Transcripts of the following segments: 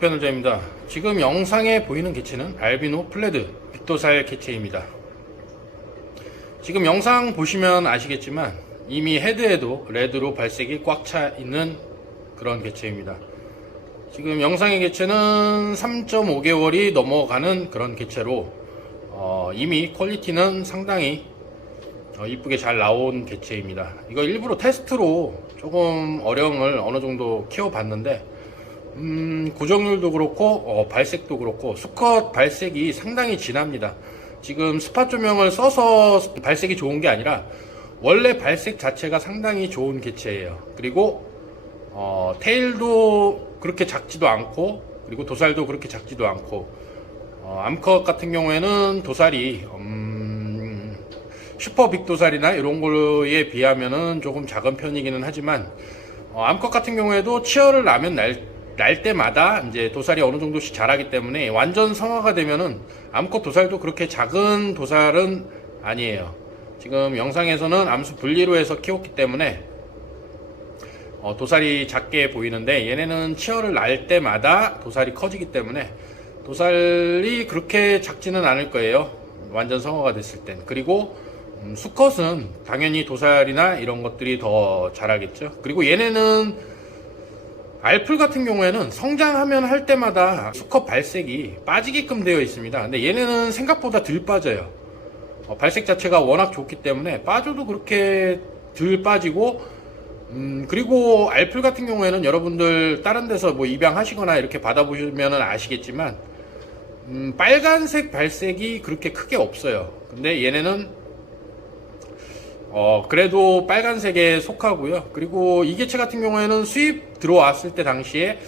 백변호자입니다. 지금 영상에 보이는 개체는 알비노 플레드 빅도살 개체입니다. 지금 영상 보시면 아시겠지만 이미 헤드에도 레드로 발색이 꽉 차 있는 그런 개체입니다. 지금 영상의 개체는 3.5개월이 넘어가는 그런 개체로 어, 이미 퀄리티는 상당히 어, 이쁘게 잘 나온 개체입니다. 이거 일부러 테스트로 조금 어령을 어느 정도 키워봤는데 음, 고정률도 그렇고 어, 발색도 그렇고 수컷 발색이 상당히 진합니다. 지금 스팟 조명을 써서 발색이 좋은 게 아니라 원래 발색 자체가 상당히 좋은 개체예요. 그리고 어, 테일도 그렇게 작지도 않고 그리고 도살도 그렇게 작지도 않고 어, 암컷 같은 경우에는 도살이 음, 슈퍼 빅 도살이나 이런 거에 비하면은 조금 작은 편이기는 하지만 어, 암컷 같은 경우에도 치어를 나면 날, 날 때마다 이제 도살이 어느 정도씩 자라기 때문에 완전 성화가 되면은 암컷 도살도 그렇게 작은 도살은 아니에요. 지금 영상에서는 암수 분리로 해서 키웠기 때문에 어, 도살이 작게 보이는데 얘네는 치어를 날 때마다 도살이 커지기 때문에 도살이 그렇게 작지는 않을 거예요. 완전 성화가 됐을 땐. 그리고 음, 수컷은 당연히 도살이나 이런 것들이 더 자라겠죠. 그리고 얘네는 알풀 같은 경우에는 성장하면 할 때마다 수컷 발색이 빠지게끔 되어 있습니다. 근데 얘네는 생각보다 덜 빠져요. 어, 발색 자체가 워낙 좋기 때문에 빠져도 그렇게 덜 빠지고 음, 그리고 알풀 같은 경우에는 여러분들 다른 데서 뭐 입양하시거나 이렇게 받아보시면 아시겠지만 음, 빨간색 발색이 그렇게 크게 없어요. 근데 얘네는 어, 그래도 빨간색에 속하고요. 그리고 이 개체 같은 경우에는 수입 들어왔을 때 당시에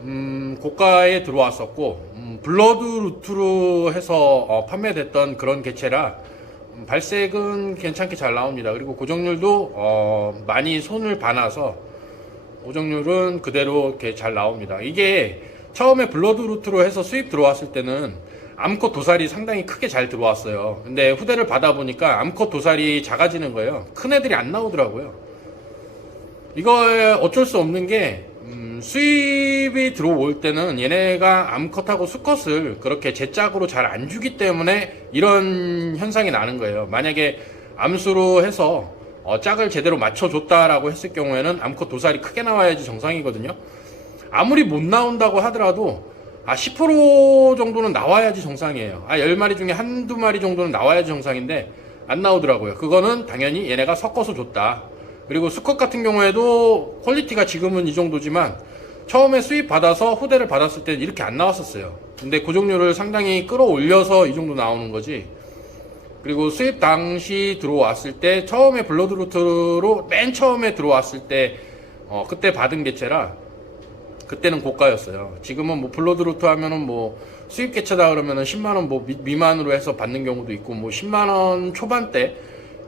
음, 고가에 들어왔었고 음, 블러드 루트로 해서 어, 판매됐던 그런 개체라 음, 발색은 괜찮게 잘 나옵니다. 그리고 고정률도 어, 많이 손을 봐놔서 고정률은 그대로 이렇게 잘 나옵니다. 이게 처음에 블러드 루트로 해서 수입 들어왔을 때는 암컷 도살이 상당히 크게 잘 들어왔어요. 근데 후대를 받아보니까 암컷 도살이 작아지는 거예요. 큰 애들이 안 나오더라고요. 이거 어쩔 수 없는 게 음, 수입이 들어올 때는 얘네가 암컷하고 수컷을 그렇게 제 짝으로 잘 안 주기 때문에 이런 현상이 나는 거예요. 만약에 암수로 해서 어, 짝을 제대로 맞춰줬다라고 했을 경우에는 암컷 도살이 크게 나와야지 정상이거든요. 아무리 못 나온다고 하더라도 아, 10% 정도는 나와야지 정상이에요. 아, 10마리 중에 한두 마리 정도는 나와야지 정상인데, 안 나오더라고요. 그거는 당연히 얘네가 섞어서 줬다. 그리고 수컷 같은 경우에도 퀄리티가 지금은 이 정도지만, 처음에 수입 받아서 후대를 받았을 때는 이렇게 안 나왔었어요. 근데 고정률을 상당히 끌어올려서 이 정도 나오는 거지. 그리고 수입 당시 들어왔을 때, 처음에 블러드루트로 맨 처음에 들어왔을 때, 어, 그때 받은 개체라, 그때는 고가였어요. 지금은 뭐 블러드 루트 하면은 뭐 수입 개체다 그러면은 10만 원 뭐 미만으로 해서 받는 경우도 있고 뭐 10만 원 초반대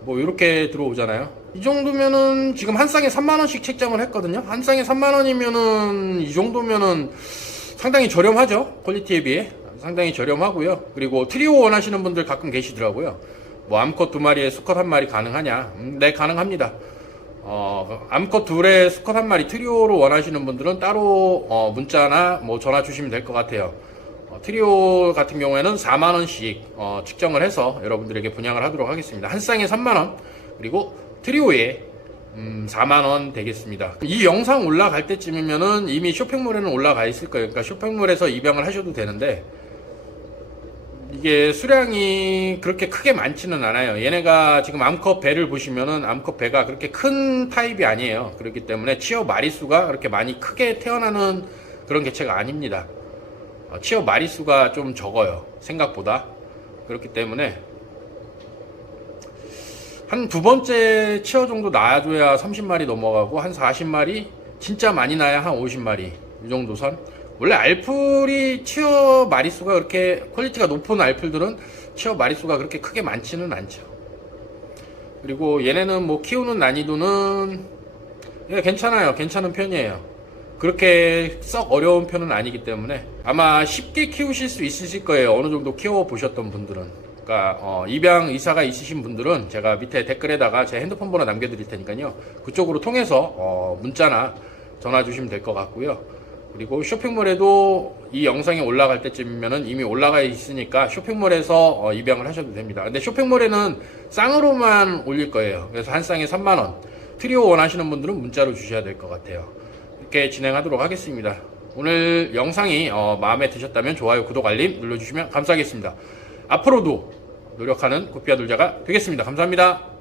뭐 이렇게 들어오잖아요. 이 정도면은 지금 한 쌍에 3만 원씩 책정을 했거든요. 한 쌍에 3만 원이면은 이 정도면은 상당히 저렴하죠. 퀄리티에 비해 상당히 저렴하고요. 그리고 트리오 원하시는 분들 가끔 계시더라고요. 뭐 암컷 두 마리에 수컷 한 마리 가능하냐? 음, 네 가능합니다. 어, 암컷 둘에 수컷 한 마리 트리오로 원하시는 분들은 따로 어, 문자나 뭐 전화 주시면 될 것 같아요. 어, 트리오 같은 경우에는 4만 원씩 어, 측정을 해서 여러분들에게 분양을 하도록 하겠습니다. 한 쌍에 3만 원 그리고 트리오에 음, 4만 원 되겠습니다. 이 영상 올라갈 때쯤이면은 이미 쇼핑몰에는 올라가 있을 거예요. 그러니까 쇼핑몰에서 입양을 하셔도 되는데 이게 수량이 그렇게 크게 많지는 않아요. 얘네가 지금 암컷 배를 보시면은 암컷 배가 그렇게 큰 타입이 아니에요. 그렇기 때문에 치어 마리수가 그렇게 많이 크게 태어나는 그런 개체가 아닙니다. 어, 치어 마리수가 좀 적어요. 생각보다. 그렇기 때문에 한 두 번째 치어 정도 낳아줘야 30마리 넘어가고 한 40마리 진짜 많이 나야 한 50마리 이 정도 선. 원래 알풀이 치어 마리수가 그렇게 퀄리티가 높은 알풀들은 치어 마리수가 그렇게 크게 많지는 않죠. 그리고 얘네는 뭐 키우는 난이도는 예, 괜찮아요. 괜찮은 편이에요. 그렇게 썩 어려운 편은 아니기 때문에 아마 쉽게 키우실 수 있으실 거예요. 어느 정도 키워 보셨던 분들은. 그러니까 어, 입양 의사가 있으신 분들은 제가 밑에 댓글에다가 제 핸드폰 번호 남겨드릴 테니까요. 그쪽으로 통해서 어, 문자나 전화 주시면 될 것 같고요. 그리고 쇼핑몰에도 이 영상이 올라갈 때쯤이면 이미 올라가 있으니까 쇼핑몰에서 어, 입양을 하셔도 됩니다. 근데 쇼핑몰에는 쌍으로만 올릴 거예요. 그래서 한 쌍에 3만원. 트리오 원하시는 분들은 문자로 주셔야 될 것 같아요. 이렇게 진행하도록 하겠습니다. 오늘 영상이 어, 마음에 드셨다면 좋아요, 구독, 알림 눌러주시면 감사하겠습니다. 앞으로도 노력하는 고피아 놀자가 되겠습니다. 감사합니다.